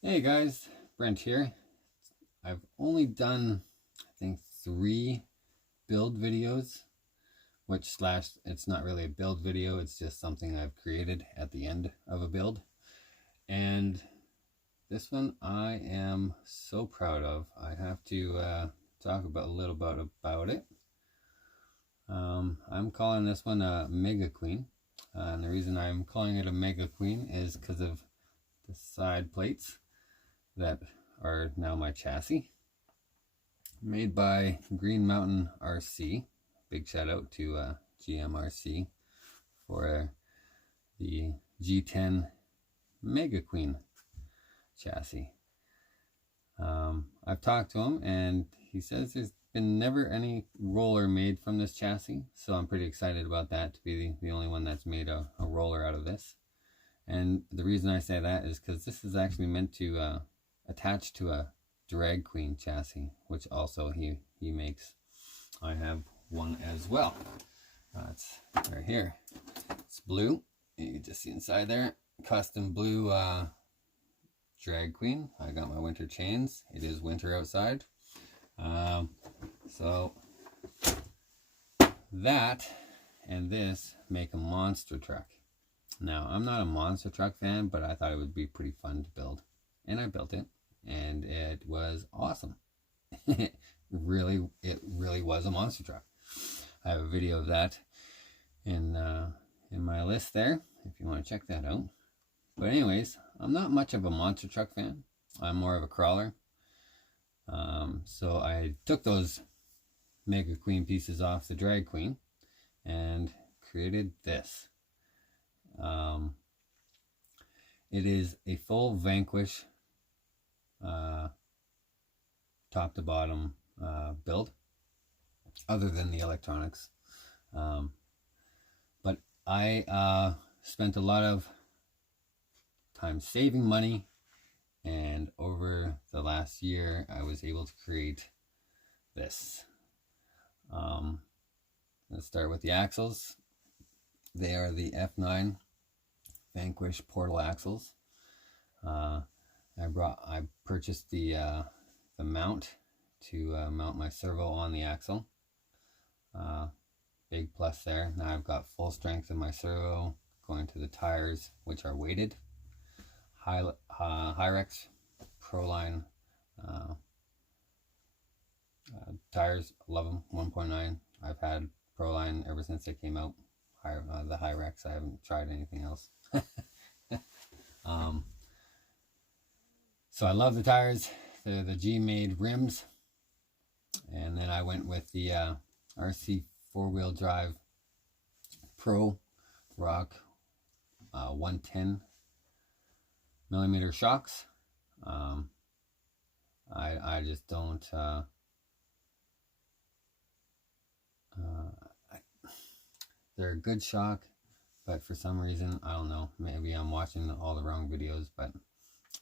Hey guys, Brent here. I've only done, I think, 3 build videos, which slash, it's not really a build video, it's just something I've created at the end of a build. And this one I am so proud of. I have to talk about a little bit about it. I'm calling this one a Maga Queen. And the reason I'm calling it a Maga Queen is because of the side plates that are now my chassis, made by Green Mountain RC. Big shout out to GMRC for the G10 Maga Queen chassis. I've talked to him and he says there's been never any roller made from this chassis, so I'm pretty excited about that, to be the only one that's made a roller out of this. And the reason I say that is because this is actually meant to attach to a drag queen chassis, which also he makes. I have one as well. It's right here. It's blue. You can just see inside there. Custom blue drag queen. I got my winter chains. It is winter outside. So that and this make a monster truck. Now, I'm not a monster truck fan, but I thought it would be pretty fun to build. And I built it, and it was awesome. It really was a monster truck. I have a video of that in my list there, if you want to check that out. But anyways, I'm not much of a monster truck fan. I'm more of a crawler. So I took those Maga Queen pieces off the drag queen and created this. It is a full Vanquish top to bottom build, other than the electronics. But I spent a lot of time saving money, and over the last year I was able to create this. Let's start with the axles. They are the F9 Vanquish portal axles. I purchased the mount to mount my servo on the axle. Big plus there. Now I've got full strength in my servo, going to the tires, which are weighted. Hyrex Proline tires, love them. 1.9. I've had Proline ever since they came out. The Hyrex, I haven't tried anything else. So I love the tires. They're the G-made rims. And then I went with the RC 4-wheel drive Pro Rock 110 millimeter shocks. I just don't they're a good shock, but for some reason, I don't know, maybe I'm watching all the wrong videos, but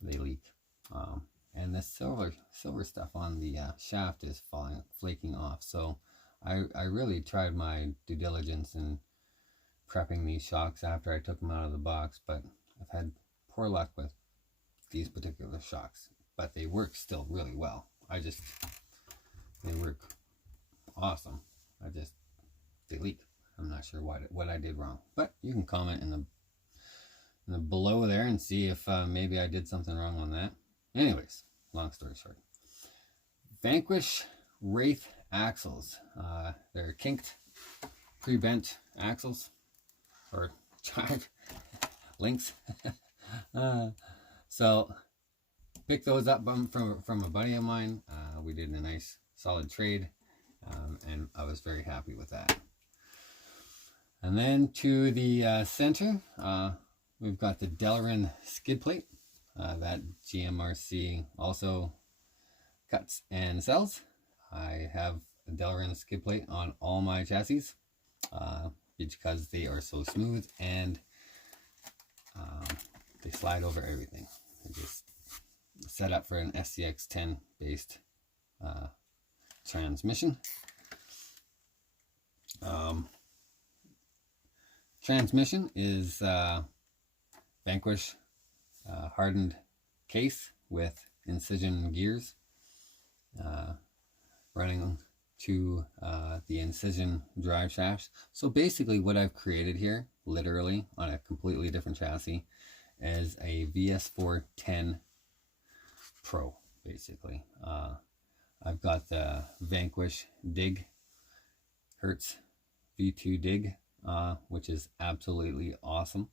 they leak. And the silver stuff on the shaft is flaking off. So I really tried my due diligence in prepping these shocks after I took them out of the box, but I've had poor luck with these particular shocks. But they work still really well. They work awesome. They leak. I'm not sure what I did wrong, but you can comment in the below there and see if maybe I did something wrong on that. Anyways, long story short, Vanquish Wraith axles. They're kinked, pre-bent axles, or drive links. So picked those up from a buddy of mine. We did a nice solid trade, and I was very happy with that. And then to the center, we've got the Delrin skid plate that GMRC also cuts and sells. I have a Delrin skid plate on all my chassis because they are so smooth and they slide over everything. They're just set up for an SCX10 based transmission. Transmission is Vanquish hardened case with incision gears running to the incision drive shafts. So basically what I've created here, literally on a completely different chassis, is a VS410 Pro, basically. I've got the Vanquish dig, Hertz V2 dig, which is absolutely awesome.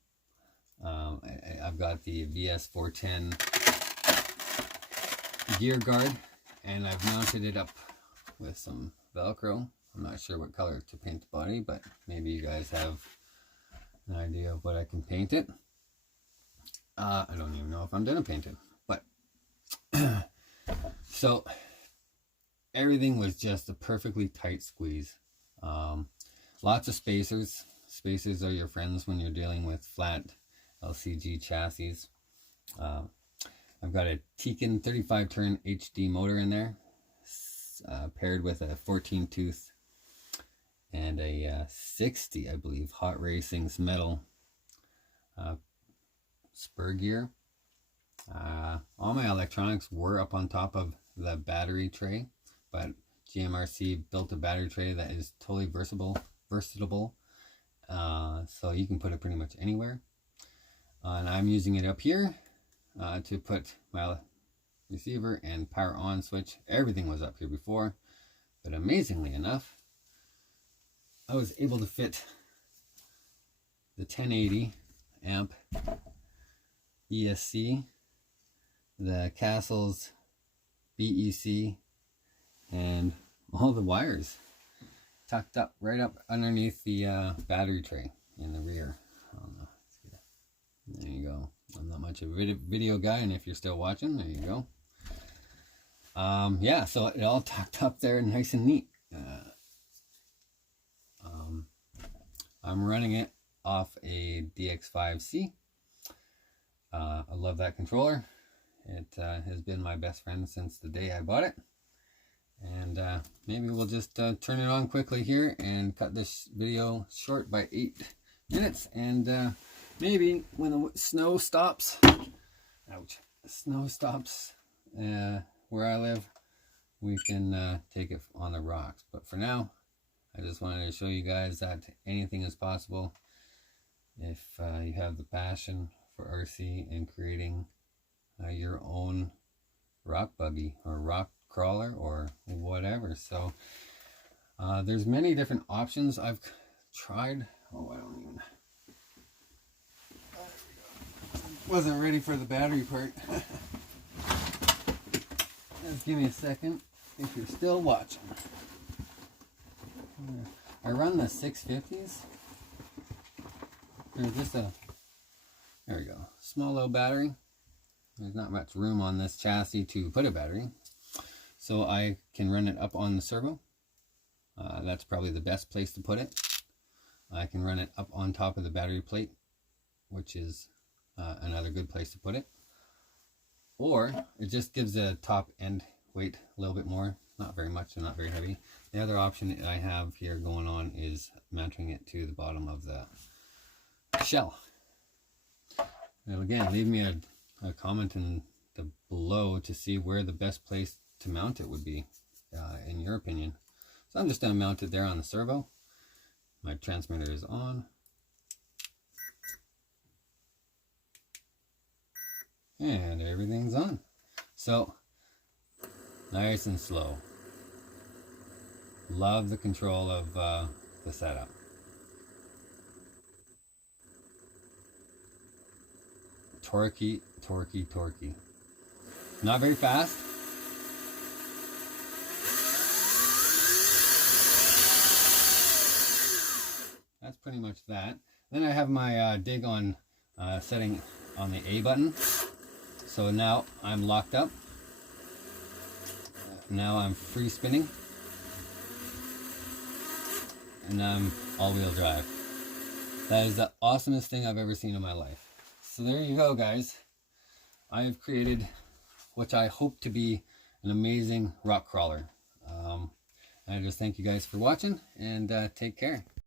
I've got the VS410 gear guard, and I've mounted it up with some Velcro. I'm not sure what color to paint the body, but maybe you guys have an idea of what I can paint it. I don't even know if I'm gonna paint it, but so everything was just a perfectly tight squeeze. Lots of spacers. Spacers are your friends when you're dealing with flat LCG chassis. I've got a Tekin 35 turn HD motor in there, paired with a 14 tooth and a 60, I believe, Hot Racing's metal spur gear. All my electronics were up on top of the battery tray, but GMRC built a battery tray that is totally versatile, so you can put it pretty much anywhere. And I'm using it up here to put my receiver and power on switch. Everything was up here before, but amazingly enough, I was able to fit the 1080 amp ESC, the Castle's BEC, and all the wires tucked up right up underneath the battery tray in the rear. I don't know. There you go. I'm not much of a video guy, and if you're still watching, there you go. Yeah, so it all tucked up there nice and neat. I'm running it off a DX5C. I love that controller. It has been my best friend since the day I bought it. And maybe we'll just turn it on quickly here and cut this video short by 8 minutes. And maybe when the snow stops, snow stops where I live, we can take it on the rocks. But for now, I just wanted to show you guys that anything is possible if you have the passion for RC and creating your own rock buggy or rock crawler or whatever. So there's many different options I've tried. Oh, I don't even, wasn't ready for the battery part. Just give me a second if you're still watching. I run the 650s. There's just a, there we go, small little battery. There's not much room on this chassis to put a battery, so I can run it up on the servo. That's probably the best place to put it. I can run it up on top of the battery plate, which is another good place to put it. Or it just gives the top end weight a little bit more, not very much and not very heavy. The other option I have here going on is mounting it to the bottom of the shell. Now again, leave me a comment in the below to see where the best place to mount it would be in your opinion. So I'm just going to mount it there on the servo. My transmitter is on. And everything's on. So nice and slow. Love the control of the setup. Torquey, torquey, torquey. Not very fast. That's pretty much that. Then I have my dig on setting on the A button. So now I'm locked up. Now I'm free spinning. And I'm all-wheel drive. That is the awesomest thing I've ever seen in my life. So there you go, guys. I have created what I hope to be an amazing rock crawler. I just thank you guys for watching, and take care.